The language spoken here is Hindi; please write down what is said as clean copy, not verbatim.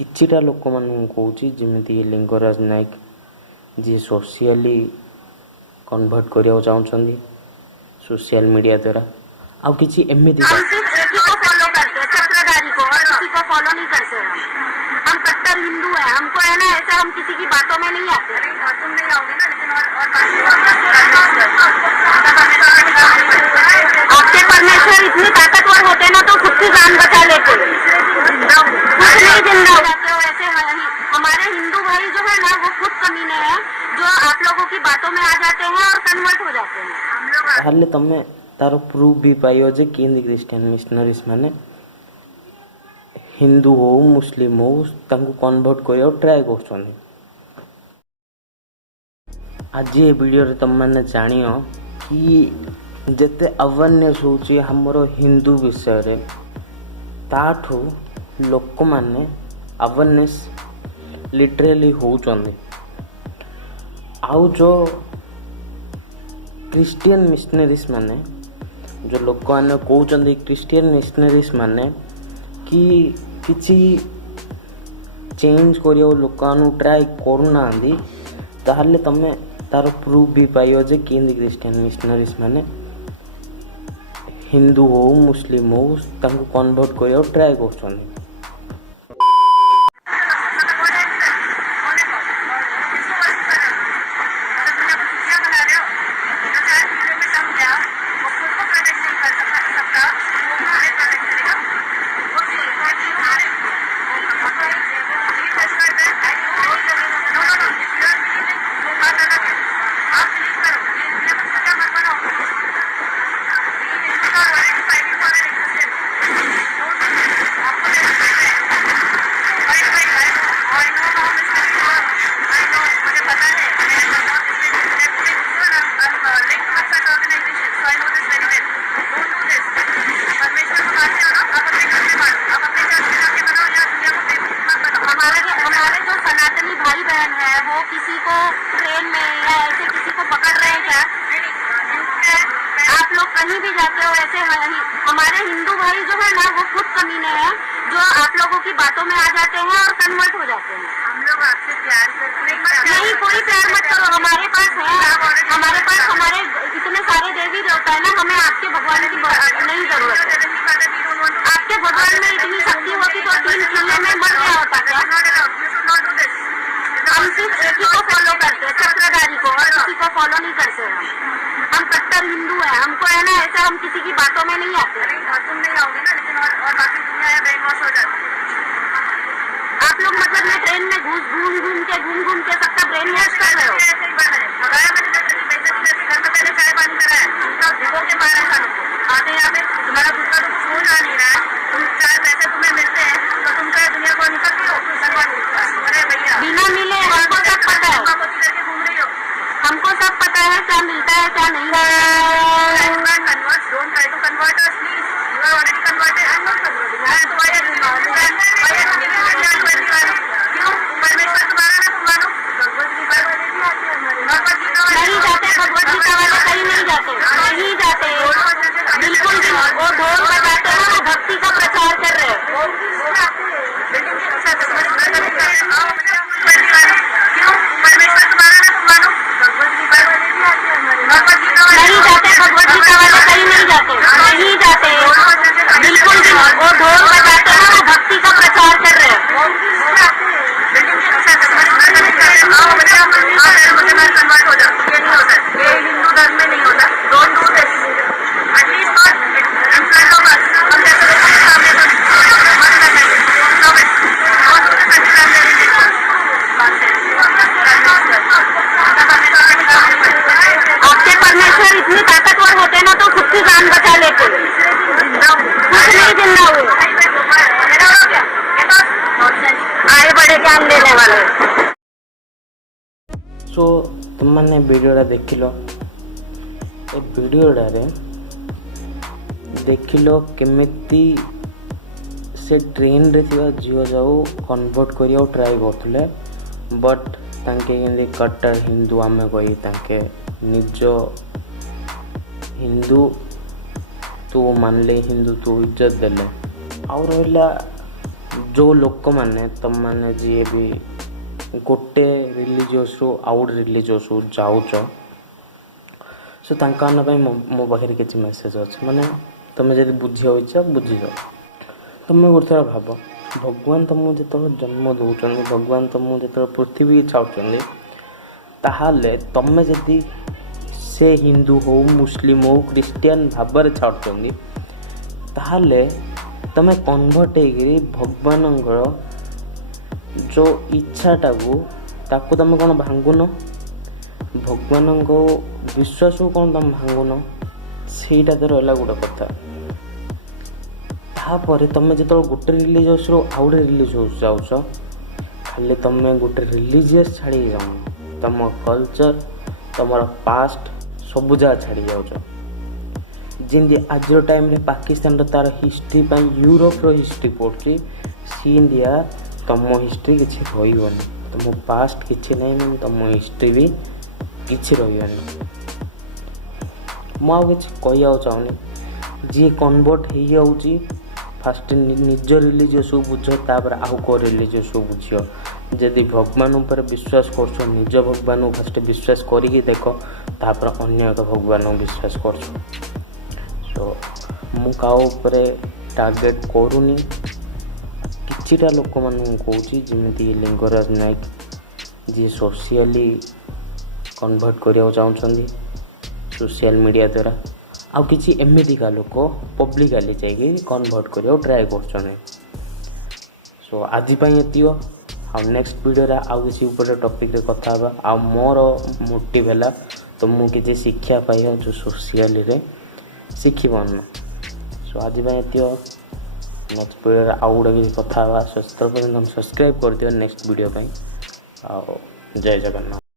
किछिटा लोक मान कौच जमी लिंगराज नायक जी सोशियाली कन्वर्ट करने चाहते सोशल मीडिया द्वारा आउ किसी एमती हम सिर्फ एक ही को फॉलो करते हैं, चक्रधारी को, और किसी को फॉलो नहीं करते हैं। हम कट्टर हिंदू हैं, हमको है ना ऐसा, हम किसी की बातों में नहीं आते। तुम नहीं आओगे ना, लेकिन आपके परमेश्वर इतने ताकतवर होते ना तो खुद की जान बचा लेते, कुछ नहीं जिंदा हो जाते हो। ऐसे हमारे हिंदू भाई जो है ना वो खुद कमीने हैं जो आप लोगों की बातों में आ जाते हैं और कन्वर्ट हो जाते हैं। हम लोग तमें तार प्रूफ भी पाइयो जे केंद्र क्रिश्चियन मिशनरीज माने हिंदू हो मुस्लिम हो तांको कन्वर्ट करियो ट्राई करछन। आज ये वीडियो रे तुम मैंने जानियो कि जते अवेयरनेस होची हमरो हिंदू विषय रे ताठो लोक माने अवेयरनेस लिटरली होचंदी। आउ जो क्रिश्चियन मिशनरीज माने जो लोक मैंने कहते क्रिश्चियन मिशनरीज माने कि किसी चेंज करियो लोक ट्राई करूना ताहले तमे तार प्रूफ भी पाइयो जे केंद्र क्रिश्चियन मिशनरीज माने हिंदू हो मुस्लिम हो तांको कन्वर्ट करियो ट्राई करछन। किसी को ट्रेन में या ऐसे किसी को पकड़ रहे हैं क्या? आप लोग कहीं भी जाते हो ऐसे हमारे हिंदू भाई जो है ना वो खुद कमीने हैं जो आप लोगों की बातों में आ जाते हैं और कन्वर्ट हो जाते हैं। हम लोग आपसे प्यार करते नहीं, कोई प्यार मत करो। हमारे पास हमारे इतने सारे देवी देवता है ना, हमें आपके भगवान की नहीं जरूरत है। आपके भगवान में इतनी शक्ति होती तो 3 किले में मर गया होता क्या? हम सिर्फ एक ही को फॉलो करते हैं, चक्रधारी को, और किसी को फॉलो नहीं करते हैं। हम कट्टर हिंदू हैं, हमको है ना ऐसा, हम किसी की बातों में नहीं आते। तुम नहीं आओगे ना, लेकिन और बाकी दुनिया ब्रेन वॉश हो जाती है। आप लोग मतलब ये ट्रेन में घूम के सबका ब्रेन वॉश कर रहे हो। पहले चाय पानी कराया, आते यहाँ पे तुम्हारा दूसरा फोन आ नहीं रहा है, तुम 4 पैसे तुम्हें मिलते हैं तो तुम क्या दुनिया को निकलती हो? अरे भैया बिना मिले हमको सब पता है, हमको सब पता है क्या मिलता है क्या नहीं। Don't try to convert us, please. You are already converted. I'm not converting. I am quiet. क्यों? परमेश्वर तुम्हारा ना तुम मानो। भगवत गीता नहीं जाते, भगवत गीता वाले कहीं नहीं जाते, बिल्कुल भी। वो ढोल बजाते हैं, वो भक्ति का प्रचार कर रहे हैं। क्यों? परमेश्वर तुम्हारा ना तुम मानो। भगवत गीता नहीं जाते, भगवत गीता वाले कहीं नहीं जाते, बिल्कुल भी। वो ढोल बजाते हैं, वो भक्ति का प्रचार कर रहे हैं। कन्वर्ट हो जाता, ये नहीं होता, ये हिंदू धर्म में नहीं होता। Don't do this, at least not in front of us. हम जैसे लोगों के सामने तो मत करना चाहिए। आपके परमेश्वर इतने ताकतवर होते ना तो खुद की जान बचा लेते, कुछ नहीं जिंदा हुए। आए बड़े ज्ञान देने वाले। सो तुमने वीडियोटा देख लो, ए वीडियोटारे देख लो केमिति से ट्रेन रे थिबा झियो जाऊ कन्वर्ट करिया ट्राई करथले, बट तांके केंदे कट्टर हिंदू आमे कही तांके निज हिंदू तो मानले, हिंदू तो इज्जत देले। आउ रहिला जो लोक मैंने तुम मैंने जी भी गोटे रिलीजियस रु आउट रिलीजियस रु जाऊच सो तांकान पे मो पाखे किसी मेसेज अच्छे माने तुम जब बुझे इच्छा बुझीज तुम गोटे थर भाव भगवान तुमको जो जन्म दौरान भगवान तुमको जो पृथ्वी छाड़ुं ताहले तुम जदि से हिंदू हो मुस्लिम हो क्रिश्चियन भाव छाड़ुं ताहले तुम कन्वर्ट भगवान जो इच्छाटा को तुम कौन भांगुन भगवान को विश्वास को कौन तुम भांगुन सेटा तो रहा गोटे कथा तापर तुम जो गोटे रिलीजियस रु आउ गोटे रिलीजियस जाऊच खाली तुम गोटे रिलीजियस छाड़ी जाऊन तुम कल्चर तुम पास्ट सब जगह छाड़ी जाऊच जमी आज टाइम पाकिस्तान तार हिस्ट्री यूरोप हिस्ट्री पढ़ी सी इंडिया तुम हिस्ट्री किसी रही तुम पास्ट किसी नहीं तुम हिस्ट्री भी किसी रही मुझे कह चाहूनी जी कन्वर्ट हो जाऊँगी फास्ट निज रिलीजियस बुझ तापर आउ को रिलीजियस बुझ जदि भगवान उपर विश्वास कर निज भगवान फास्ट विश्वास करी देख तापर अन्य एक भगवान विश्वास कर सो मु टार्गेट करूनी किछिटा लोक मान कौच जमी लिंगराज नायक जी सोशियली कन्वर्ट करने चाहते सोशल मीडिया द्वारा आउ किसी एमतीका लोक पब्लिकली जाइए कन्वर्ट करने ट्राए कर सो आज ये आउ नेक्स्ट वीडियो आउ किसी ऊपर टॉपिक रे कथा बा आ मोर मोटिव है तो मुझे शिक्षा पाई जो सोशियल रे शिखी पारन सो आज ये नेक्स्ट वीडियो आउ गोटे कथा सो पर्यटन सब्सक्राइब कर दियो नेक्स्ट वीडियो आ जय जगन्नाथ।